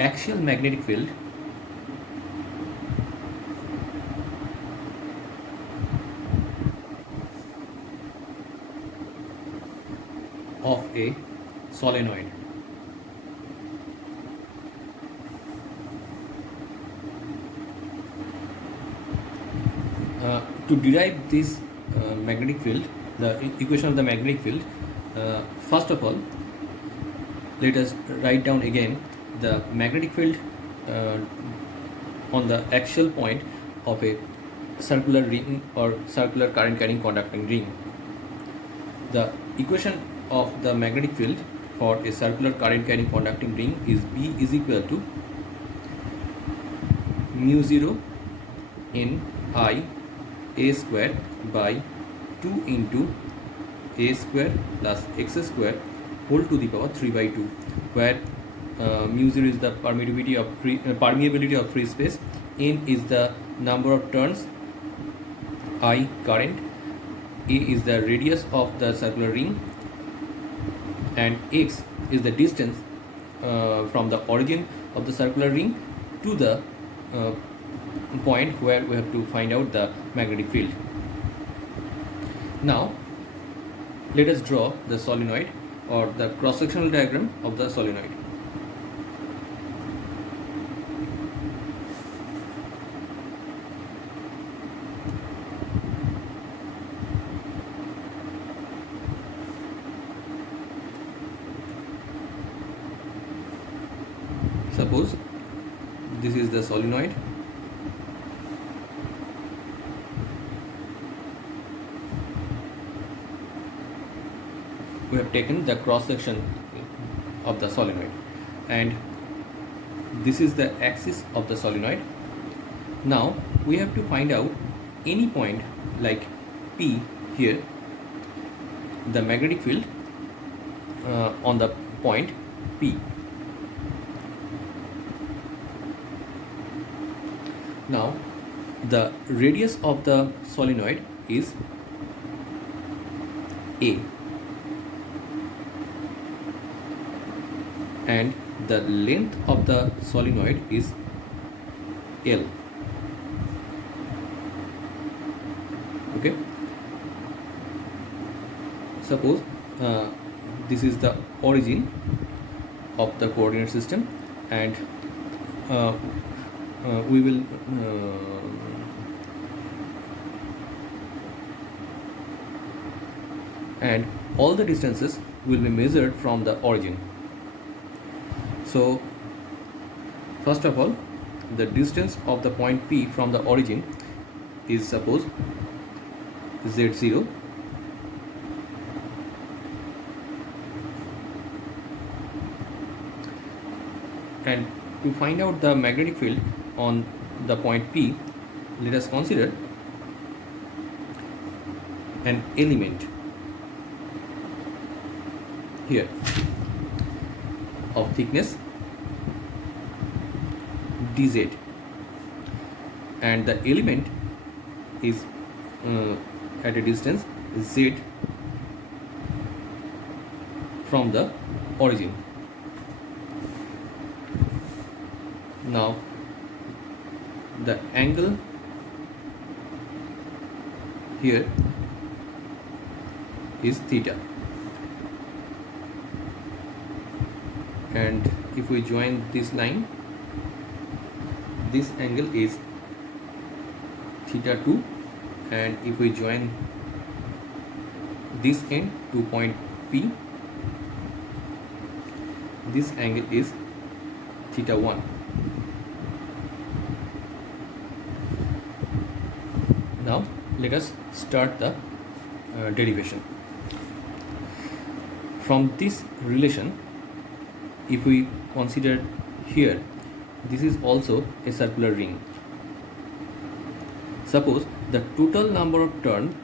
axial magnetic field of a solenoid. To derive this magnetic field, the equation of the magnetic field, first of all, let us write down again the magnetic field on the axial point of a circular ring or circular current carrying conducting ring. The equation of the magnetic field for a circular current carrying conducting ring is B is equal to mu 0 in I a square by 2 into a square plus x square whole to the power 3 by 2, where mu 0 is the permeability of free space, n is the number of turns, I current, a is the radius of the circular ring, and x is the distance from the origin of the circular ring to the point where we have to find out the magnetic field. Now let us draw the solenoid or the cross-sectional diagram of the solenoid. Suppose this is the solenoid. We have taken the cross section of the solenoid, and this is the axis of the solenoid. Now we have to find out any point like P here, the magnetic field on the point P. Now the radius of the solenoid is A, and the length of the solenoid is L. Okay, suppose this is the origin of the coordinate system, and we will and all the distances will be measured from the origin. So first of all, the distance of the point P from the origin is suppose Z0, and to find out the magnetic field on the point P, let us consider an element here of thickness dz, and the element is at a distance z from the origin. Now the angle here is theta, and if we join this line, this angle is theta 2, and if we join this end to point P, this angle is theta 1. Now let us start the derivation. From this relation, if we consider here, this is also a circular ring. Suppose the total number of turns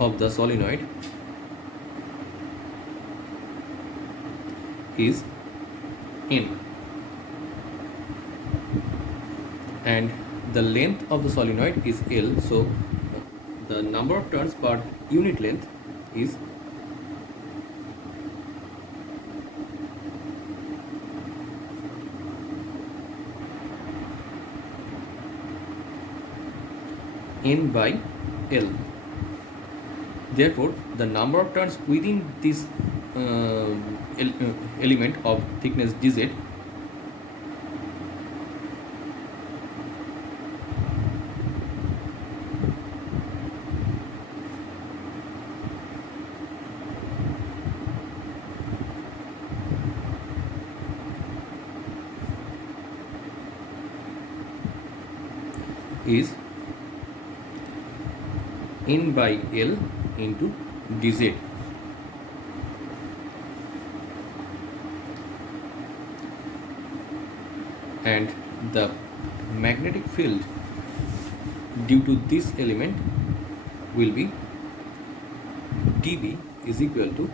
of the solenoid is N, and the length of the solenoid is L, so the number of turns per unit length is n by L. Therefore, the number of turns within this element of thickness dz is n by L into dz. And the magnetic field due to this element will be dB is equal to,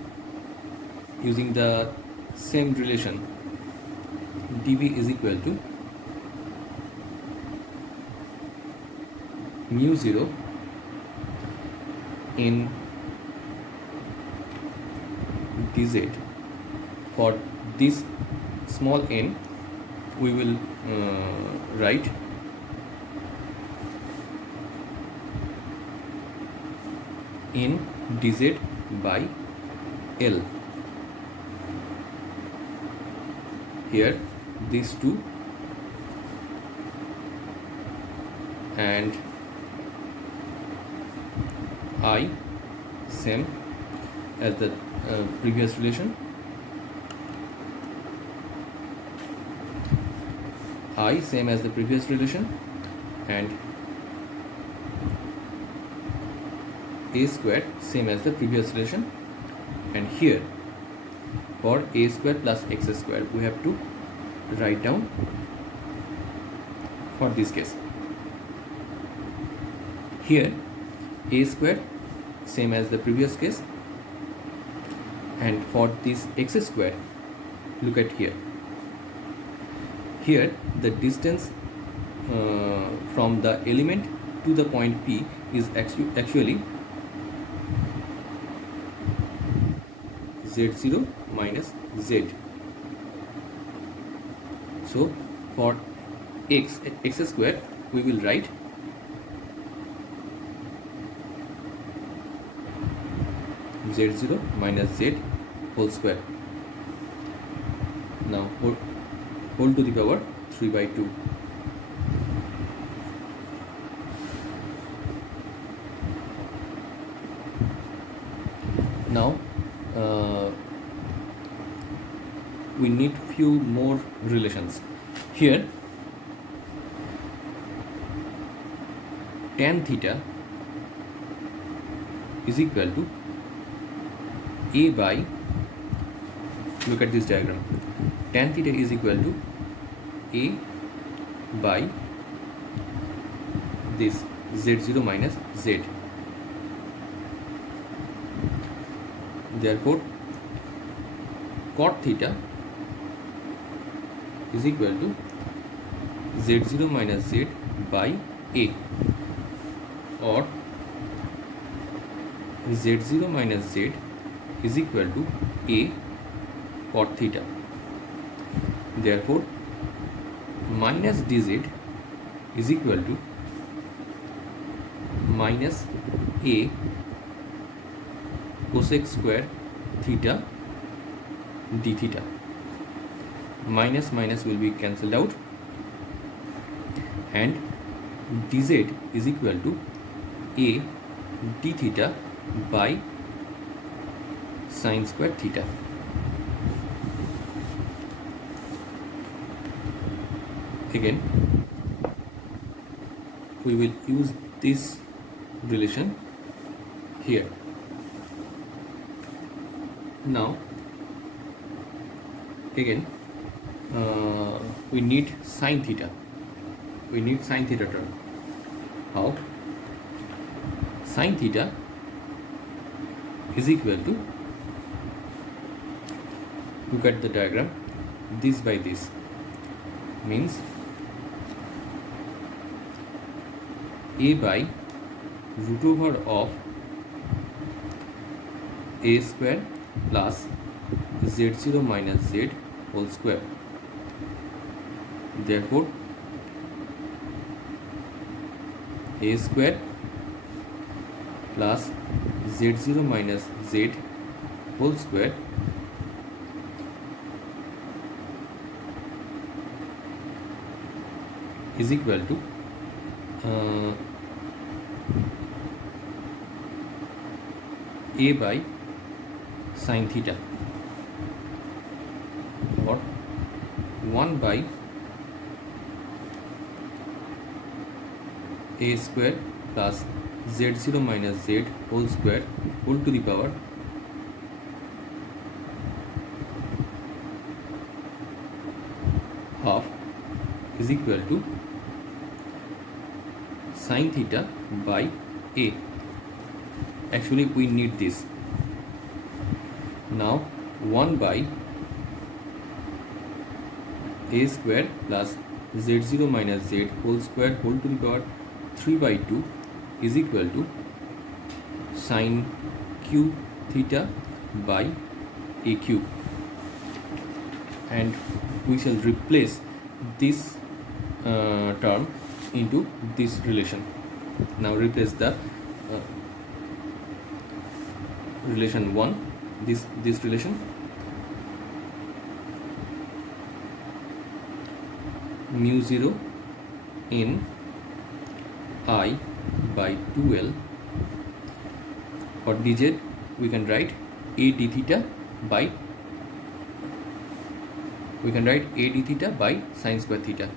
using the same relation, dB is equal to mu 0 in dz. For this small n we will write in dz by L. Here these two, and I same as the previous relation. I same as the previous relation, and a square same as the previous relation. And here for a square plus x square we have to write down for this case. Here a square same as the previous case, and for this x square, look at here. Here the distance from the element to the point P is actually z0 minus z. So for x square we will write z0 minus z whole square. Now whole to the power 3 by 2. Now we need few more relations. Here tan theta is equal to a by, look at this diagram, tan theta is equal to a by this z0 minus z. Therefore cot theta is equal to z0 minus z by a, or z0 minus z is equal to a cot theta. Therefore minus dz is equal to minus a cosec square theta d theta. Minus minus will be cancelled out, and dz is equal to a d theta by sine square theta. Again we will use this relation here. Now again we need sine theta. We need sine theta term. How? Sine theta is equal to, look at the diagram, this by this means a by root over of a square plus z0 minus z whole square. Therefore a square plus z0 minus z whole square is equal to a by sin theta, or 1 by a square plus z0 minus z whole square whole to the power half is equal to sin theta by a. Actually we need this. Now 1 by a square plus z0 minus z whole square whole to the power 3 by 2 is equal to sin cube theta by a cube, and we shall replace this term into this relation. Now replace the relation 1, this relation, mu 0 in I by 2L, or dz we can write a d theta by sin square theta.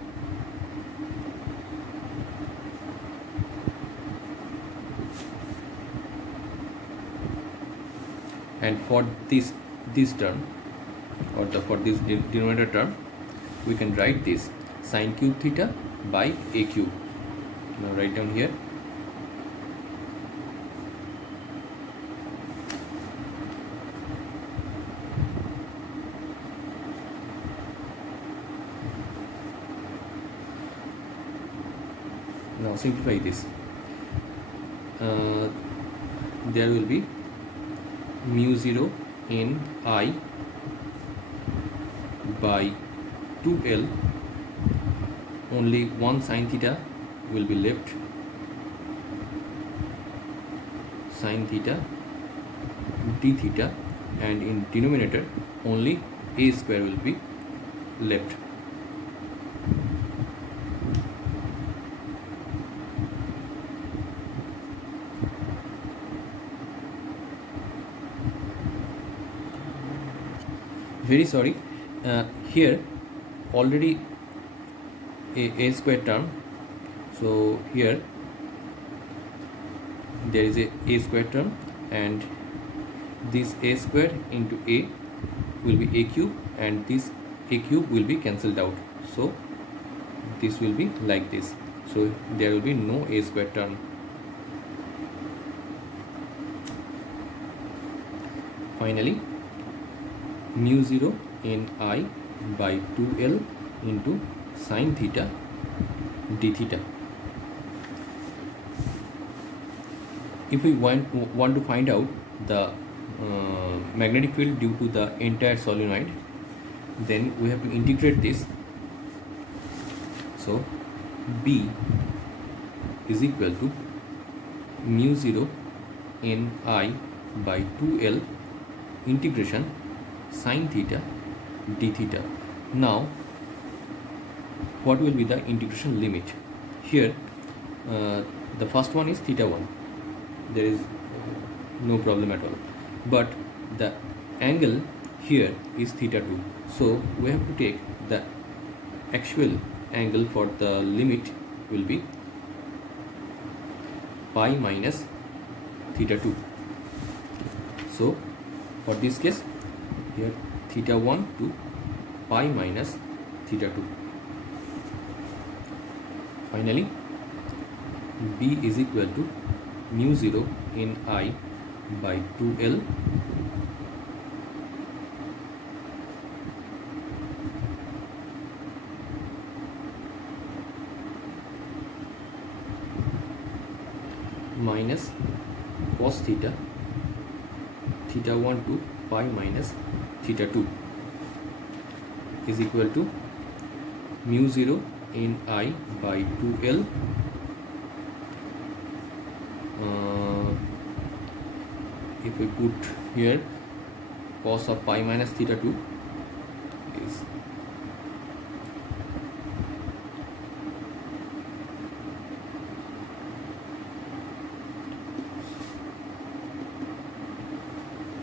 And for this term, or for this denominator term, we can write this sin cube theta by a cube. Now write down here. Now simplify this. There will be mu 0 in I by 2L, only one sin theta will be left, sin theta d theta, and in denominator only a square will be left. Very sorry, here already a square term, so here there is a square term, and this a square into a will be a cube, and this a cube will be cancelled out, so this will be like this, so there will be no a square term. Finally, mu 0 in I by 2L into sin theta d theta. If we want to find out the magnetic field due to the entire solenoid, then we have to integrate this. So B is equal to mu 0 in I by 2L integration sin theta d theta. Now what will be the integration limit? Here the first one is theta 1, there is no problem at all, but the angle here is theta 2, so we have to take the actual angle for the limit will be pi minus theta 2. So for this case, here theta 1 to pi minus theta 2. Finally, B is equal to mu 0 in I by 2L minus cos theta theta 1 to pi minus theta 2 is equal to mu 0 in I by 2L if we put here cos of pi minus theta 2 is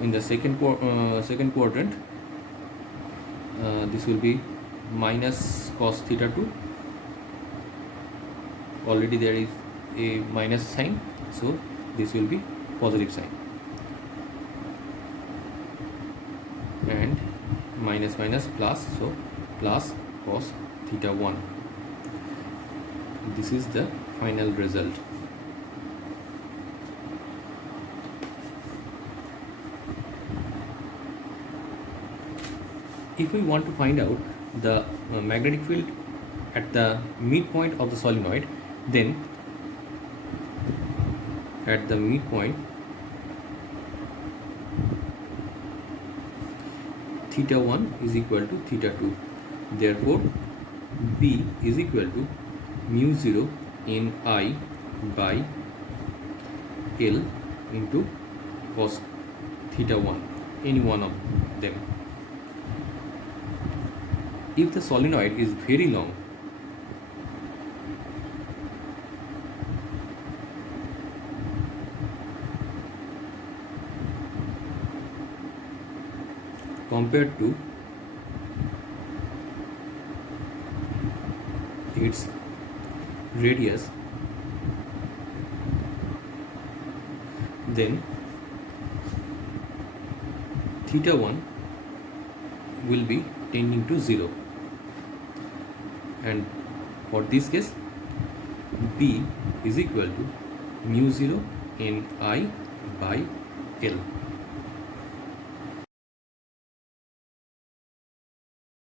in the second quadrant, this will be minus cos theta 2. Already there is a minus sign, so this will be positive sign, and minus minus plus, so plus cos theta 1. This is the final result. If we want to find out the magnetic field at the midpoint of the solenoid, then at the midpoint theta 1 is equal to theta 2. Therefore, B is equal to mu 0 in I by L into cos theta 1, any one of them. If the solenoid is very long, compared to its radius, then theta 1 will be tending to 0, and for this case B is equal to mu 0 in I by L.